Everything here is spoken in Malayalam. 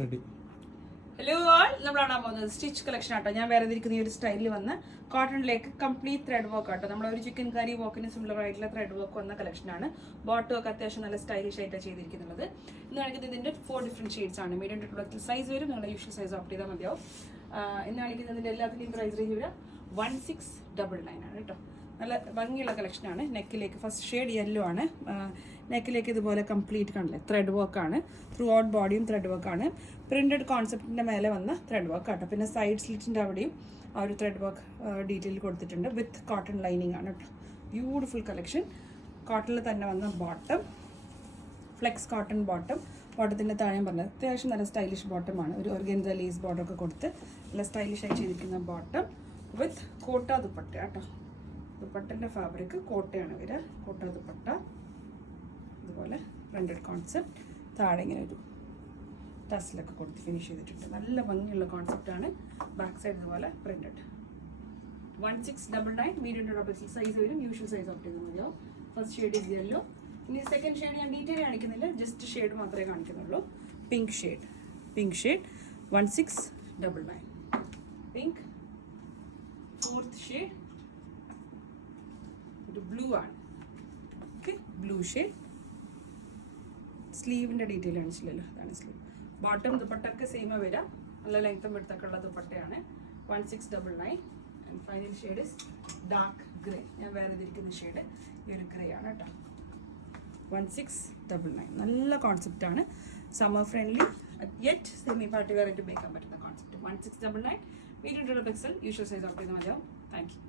ഹലോ ആൾ നമ്മളാണ് പോകുന്നത് സ്റ്റിച്ച് കളക്ഷൻ ആട്ടോ. ഞാൻ വേറെ ഇരിക്കുന്ന ഈ ഒരു സ്റ്റൈലിൽ വന്ന് കോട്ടണിലേക്ക് കംപ്ലീറ്റ് ത്രെഡ് വർക്ക് ആട്ടോ. നമ്മളൊരു ചിക്കൻ കറി വർക്കിന് സിമിലർ ആയിട്ടുള്ള ത്രെഡ് വർക്ക് വന്ന കളക്ഷനാണ്. ബോട്ടം ഒക്കെ അത്യാവശ്യം നല്ല സ്റ്റൈലിഷ് ആയിട്ടാണ് ചെയ്തിരിക്കുന്നത്. ഇന്ന് കാണിക്കുന്നത് ഇതിൻ്റെ 4 ഡിഫറെൻറ്റ് ഷെയ്ഡ്സ് ആണ്. മീഡിയം ടു പ്രൊഡക്റ്റ് സൈസ് വരും, നിങ്ങളുടെ യൂഷ്വൽ സൈസ് ഓപ്റ്റ് ചെയ്താൽ മതിയാവും. ഇന്ന് കാണിക്കുന്നതിൻ്റെ എല്ലാത്തിൻ്റെയും പ്രൈസ് റേഞ്ച് വരിക 1699 ആണ് കേട്ടോ. നല്ല ഭംഗിയുള്ള കളക്ഷനാണ്. നെക്കിലേക്ക് ഫസ്റ്റ് ഷെയ്ഡ് യെല്ലോ ആണ്. നെക്കിലേക്ക് ഇതുപോലെ കംപ്ലീറ്റ് കണ്ടില്ലേ ത്രെഡ് വർക്കാണ്. ത്രൂ ഔട്ട് ബോഡിയും ത്രെഡ് വർക്കാണ്. പ്രിൻറ്റഡ് കോൺസെപ്റ്റിൻ്റെ മേലെ വന്ന ത്രെഡ് വർക്ക് ആട്ടോ. പിന്നെ സൈഡ് സ്ലിറ്റിൻ്റെ അവിടെയും ആ ഒരു ത്രെഡ് വർക്ക് ഡീറ്റെയിൽ കൊടുത്തിട്ടുണ്ട്. വിത്ത് കോട്ടൺ ലൈനിങ് ആണ് കേട്ടോ. Beautiful collection. കോട്ടണിൽ തന്നെ വന്ന ബോട്ടം, ഫ്ലെക്സ് കോട്ടൺ ബോട്ടം. ബോട്ടത്തിൻ്റെ താഴെയും പറഞ്ഞത് അത്യാവശ്യം നല്ല സ്റ്റൈലിഷ് ബോട്ടമാണ്. ഒരു ഓർഗൻസ ലേസ് ബോട്ടമൊക്കെ കൊടുത്ത് നല്ല സ്റ്റൈലിഷായി ചെയ്തിരിക്കുന്ന ബോട്ടം വിത്ത് കോട്ട ദുപ്പട്ട കേട്ടോ. ദുപ്പട്ടൻ്റെ ഫാബ്രിക് കോട്ടയാണ് വരിക. കോട്ട ദുപ്പട്ട ഇതുപോലെ പ്രിൻറ്റഡ് കോൺസെപ്റ്റ്. താഴെ ഇങ്ങനെ ഒരു ടസിലൊക്കെ കൊടുത്ത് ഫിനിഷ് ചെയ്തിട്ടുണ്ട്. നല്ല ഭംഗിയുള്ള കോൺസെപ്റ്റാണ്. ബാക്ക് സൈഡ് ഇതുപോലെ printed. 1699 medium to double XL size വരും. യൂഷ്വൽ സൈസ് ഓപ്റ്റ് ചെയ്ത് മതിയാവും. First shade is yellow. ഇനി സെക്കൻഡ് ഷെയ്ഡ് ഞാൻ ഡീറ്റെയിൽ കാണിക്കുന്നില്ല, ജസ്റ്റ് ഷെയ്ഡ് മാത്രമേ കാണിക്കുന്നുള്ളൂ. Pink shade 1699. Pink. Fourth shade ഒരു ബ്ലൂ ആണ്. Okay, blue shade. സ്ലീവിൻ്റെ ഡീറ്റെയിൽ കാണിച്ചില്ലല്ലോ, അതാണ് സ്ലീവ്. ബോട്ടം ദുപ്പട്ടൊക്കെ സെയിം വരാം. നല്ല ലെങ്ത്തും വിടുത്തൊക്കെ ഉള്ള ദുപ്പട്ടയാണ്. 1699. And final shade is dark grey. ഞാൻ വേറെ ഇതിരിക്കുന്ന ഷെയ്ഡ് ഈ ഒരു ഗ്രേ ആണ് കേട്ടോ. 1699. നല്ല കോൺസെപ്റ്റാണ്. Summer friendly yet semi party wear ആയിട്ട് ഉപയോഗിക്കാൻ പറ്റുന്ന concept. 1699 medium to double XL usual size opt ചെയ്ത് മതിയാവും. Thank U.